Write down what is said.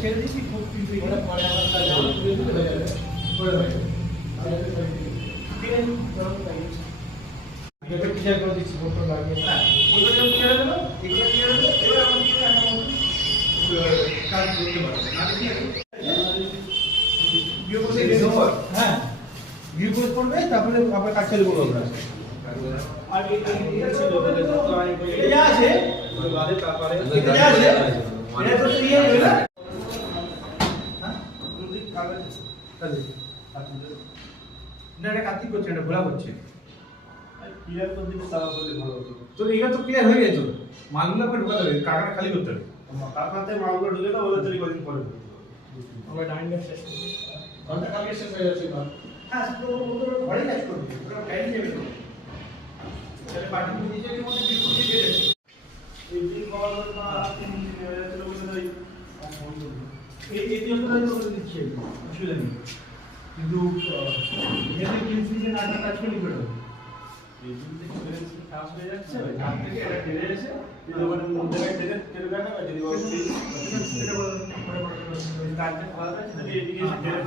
ছেড়ে দিচ্ছি খুব কিন্তু ওটা পরে আবার কাজ হবে হয়ে যাবে করে দেবে ঠিক আছে এটা ক্লিয়ার করে দিচ্ছি ফটো লাগিয়ে হ্যাঁ ওইটা যখন ক্লিয়ার হলো এগুলো ক্লিয়ার হলো এবার আমরা কি কাজ করতে পারবো না ঠিক আছে ভিউ করতে গেলে হ্যাঁ ভিউ করবে তারপরে আবার কাজ চালু করব আমরা আর এটা ছিল এটা যা আছে বাদে তারপরে এটা যা আছে এটা তো ক্লিয়ার হলো হ্যাঁ যদি কাগজ কাজে না এটা কাটি করছে এটা ঘোরা করছে ক্লিয়ার করে দিতে তারা বললে ভালো হতো তো এটা তো ক্লিয়ার হয়ে গেছে মালগুলো করে ঢোকাতে হবে কাকাটা খালি করতে হবে কাকাতে মালগুলো ঢুকে দাও ওদের তৈরি কদিন পরে আমরা ডাইনিং শেষ করব ঘন্টা কালকে শেষ হয়ে যাচ্ছে ঘর হ্যাঁ তো ওদের ঘরে কাজ করবে ওরা টাইম নেবে তো তাহলে পার্টি নিজের মধ্যে বিলকুল দিয়ে দেবে এই দিন কল বা তিন ছিল বলে তাই এই অন্তরায় তো করে দিচ্ছি অসুবিধা নেই কিন্তু এখানে কিনসিজে না কাজ করে করে দেবো এই দিন থেকে বেরেন্সি কাজ হয়ে যাচ্ছে ঘাট থেকে এটা টেনে এসে এই দোকানের মধ্যে টেনে টেনে দেখা যায় যদি ওই সেটা বড় বড় কাজটা ভালো আছে এদিকে এসে টেনে